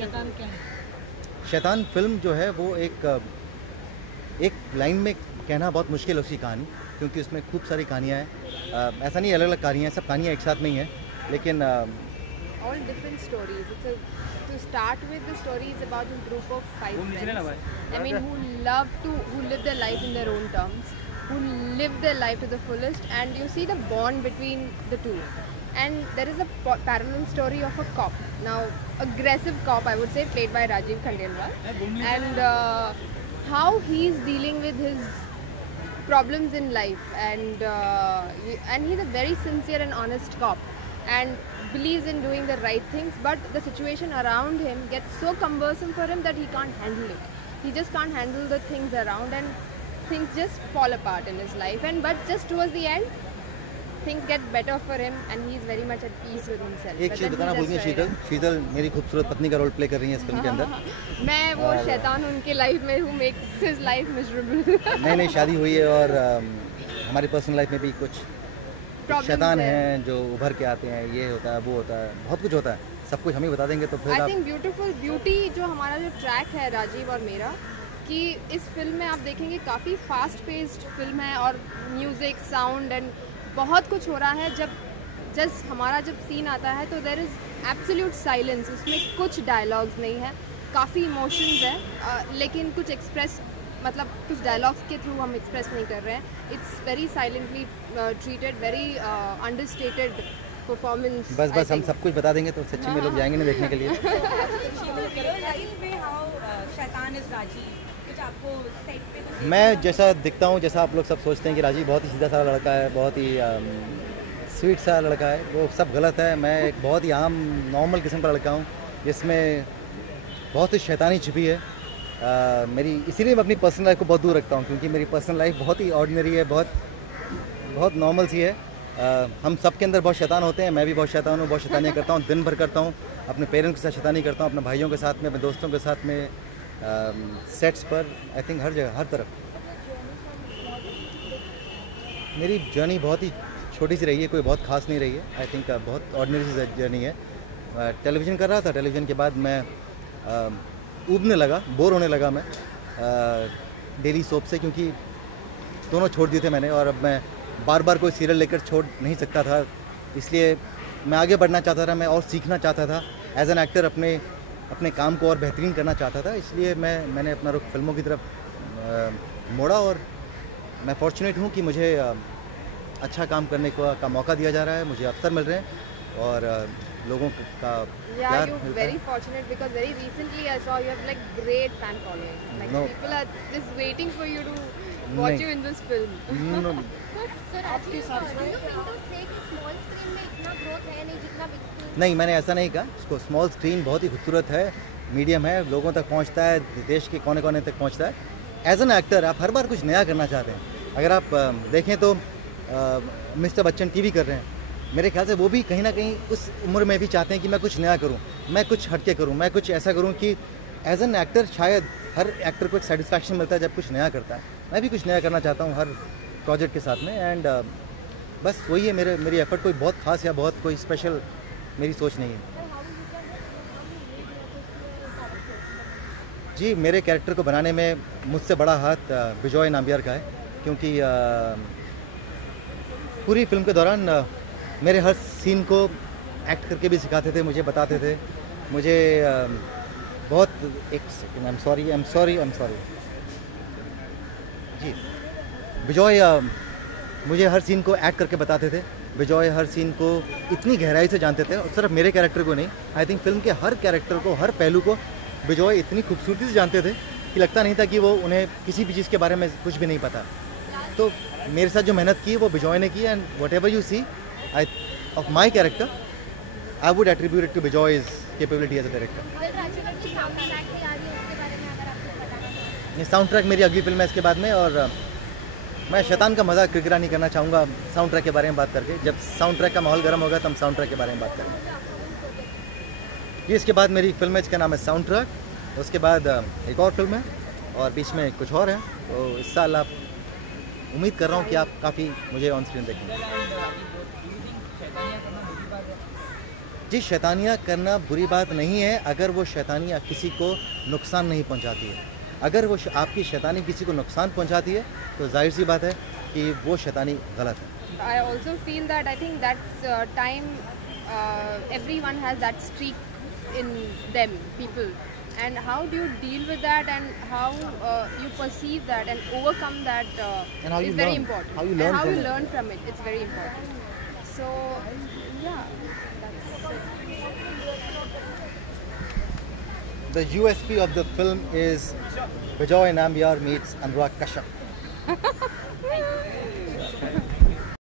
शैतान क्या है? शैतान फिल्म जो है वो एक लाइन में कहना बहुत मुश्किल है उसकी कहानी, क्योंकि उसमें खूब सारी कहानियाँ हैं। ऐसा नहीं अलग अलग कहानियाँ हैं, सब कहानियाँ एक साथ नहीं हैं, लेकिन all different stories. To start with, the story is about a group of 5 friends. I mean, who live their life in their own terms, who live their life to the fullest, and you see the bond between the two. And there is a parallel story of a cop. Now, aggressive cop, I would say, played by Rajiv Khandelwal, and how he's dealing with his problems in life, and he's a very sincere and honest cop, and believes in doing the right things, but the situation around him gets so cumbersome for him that he can't handle it. He just can't handle the things around, and things just fall apart in his life. But just towards the end, things get better for him, and he's very much at peace with himself. एक चीज़ बताना भूल गई, शीतल मेरी खूबसूरत पत्नी का role play कर रही है इस फिल्म के अंदर। मैं वो शैतान उनके लाइफ में हूँ, मेक्स हिज लाइफ मिजरेबल। नई शादी हुई है और हमारी पर्सनल लाइफ में भी कुछ शैतान हैं जो उभर के आते हैं, ये होता है वो होता है, बहुत कुछ होता है, सब कुछ हम ही बता देंगे तो फिर आई थिंक ब्यूटी जो हमारा जो ट्रैक है राजीव और मेरा, कि इस फिल्म में आप देखेंगे काफ़ी फास्ट पेस्ड फिल्म है, और म्यूज़िक, साउंड एंड बहुत कुछ हो रहा है। जब हमारा सीन आता है तो देयर इज़ एब्सोल्यूट साइलेंस, उसमें कुछ डायलॉग्स नहीं है, काफ़ी इमोशंस है, लेकिन कुछ कुछ डायलॉग्स के थ्रू हम एक्सप्रेस नहीं कर रहे हैं। It's very silently treated, very understated performance. बस हम सब कुछ बता देंगे तो सच्ची में लोग जाएंगे ना देखने के लिए। मैं जैसा दिखता हूँ, जैसा आप लोग सब सोचते हैं कि राजीव बहुत ही सीधा साधा लड़का है, बहुत ही स्वीट सा लड़का है, वो सब गलत है। मैं एक बहुत ही आम नॉर्मल किस्म का लड़का हूँ जिसमें बहुत ही शैतानी छिपी है। इसीलिए मैं अपनी पर्सनल लाइफ को बहुत दूर रखता हूँ, क्योंकि मेरी पर्सनल लाइफ बहुत ही ऑर्डिनरी है, बहुत नॉर्मल सी है। हम सब के अंदर बहुत शैतान होते हैं, मैं भी बहुत शैतान हूँ, बहुत शैतानियाँ करता हूँ, दिन भर करता हूँ, अपने पेरेंट्स के साथ शैतानी करता हूँ, अपने भाइयों के साथ में, अपने दोस्तों के साथ में, सेट्स पर, आई थिंक हर जगह, हर तरफ। मेरी जर्नी बहुत ही छोटी सी रही है, कोई बहुत खास नहीं रही है। आई थिंक बहुत ऑर्डिनरी सी जर्नी है। टेलीविज़न कर रहा था, टेलीविज़न के बाद मैं ऊबने लगा, बोर होने लगा मैं डेली सोप से, क्योंकि दोनों छोड़ दिए थे मैंने, और अब मैं बार बार कोई सीरियल लेकर छोड़ नहीं सकता था। इसलिए मैं आगे बढ़ना चाहता था, मैं और सीखना चाहता था, एज एन एक्टर अपने काम को और बेहतरीन करना चाहता था। इसलिए मैंने अपना रुख फिल्मों की तरफ मोड़ा, और मैं फॉर्चुनेट हूँ कि मुझे अच्छा काम करने का मौका दिया जा रहा है, मुझे अवसर मिल रहे हैं, और लोगों का प्यार मिलता है। Very fortunate because very recently I saw you have like great fan following. Like people are just waiting for you to watch you in this film. No. Sir आपके साथ से स्मॉल स्क्रीन में इतना ग्रोथ है नहीं जितना big screen. नहीं, मैंने ऐसा नहीं कहा। उसको स्मॉल स्क्रीन बहुत ही खूबसूरत है, मीडियम है, लोगों तक पहुंचता है, देश के कोने कोने तक पहुंचता है। एज एन एक्टर आप हर बार कुछ नया करना चाहते हैं। अगर आप देखें तो मिस्टर बच्चन टीवी कर रहे हैं, मेरे ख्याल से वो भी कहीं ना कहीं उस उम्र में भी चाहते हैं कि मैं कुछ नया करूं, मैं कुछ हटके करूं, मैं कुछ ऐसा करूं कि एज एन एक्टर शायद हर एक्टर को एक सेटिस्फैक्शन मिलता है जब कुछ नया करता है। मैं भी कुछ नया करना चाहता हूं हर प्रोजेक्ट के साथ में, एंड बस वही है मेरी एफर्ट। कोई बहुत खास या बहुत कोई स्पेशल मेरी सोच नहीं है। जी, मेरे कैरेक्टर को बनाने में मुझसे बड़ा हाथ बिजॉय नाम्बियार का है, क्योंकि पूरी फिल्म के दौरान मेरे हर सीन को एक्ट करके भी सिखाते थे, मुझे बताते थे, मुझे बहुत एक सेकेंड, आई एम सॉरी जी, बिजॉय मुझे हर सीन को एक्ट करके बताते थे। बिजॉय हर सीन को इतनी गहराई से जानते थे, और सिर्फ मेरे कैरेक्टर को नहीं, आई थिंक फिल्म के हर कैरेक्टर को, हर पहलू को बिजॉय इतनी खूबसूरती से जानते थे कि लगता नहीं था कि वो उन्हें किसी भी चीज़ के बारे में कुछ भी नहीं पता। तो मेरे साथ जो मेहनत की है वो बिजॉय ने की, and whatever you see of my character, I would attribute it to Bijoy's capability as a director. ये साउंड ट्रैक मेरी अगली फिल्म है इसके बाद में, और मैं शैतान का मज़ा किरकिरा नहीं करना चाहूँगा साउंड ट्रैक के बारे में बात करके। जब साउंड ट्रैक का माहौल गर्म होगा तो हम साउंड ट्रैक के बारे में बात करेंगे। ये इसके बाद मेरी फिल्म है, इसका नाम है साउंड ट्रैक। उसके बाद एक और फिल्म है, और बीच में कुछ और है। तो इस साल आप उम्मीद कर रहा हूँ कि आप काफ़ी मुझे ऑन स्क्रीन देखेंगे। जी, शैतानियाँ करना बुरी बात नहीं है अगर वो शैतानियाँ किसी को नुकसान नहीं पहुंचाती है। अगर वो आपकी शैतानी किसी को नुकसान पहुंचाती है तो जाहिर सी बात है कि वो शैतानी गलत है। I also feel that I think that's time everyone has that streak in them, people, and how do you deal with that and how you perceive that and overcome that And how you is very learn. important. How you and learn how from you it. learn from it, it's very important. So yeah, that's it. The USP of the film is Bijoy Nambiar meets Anurag Kashyap.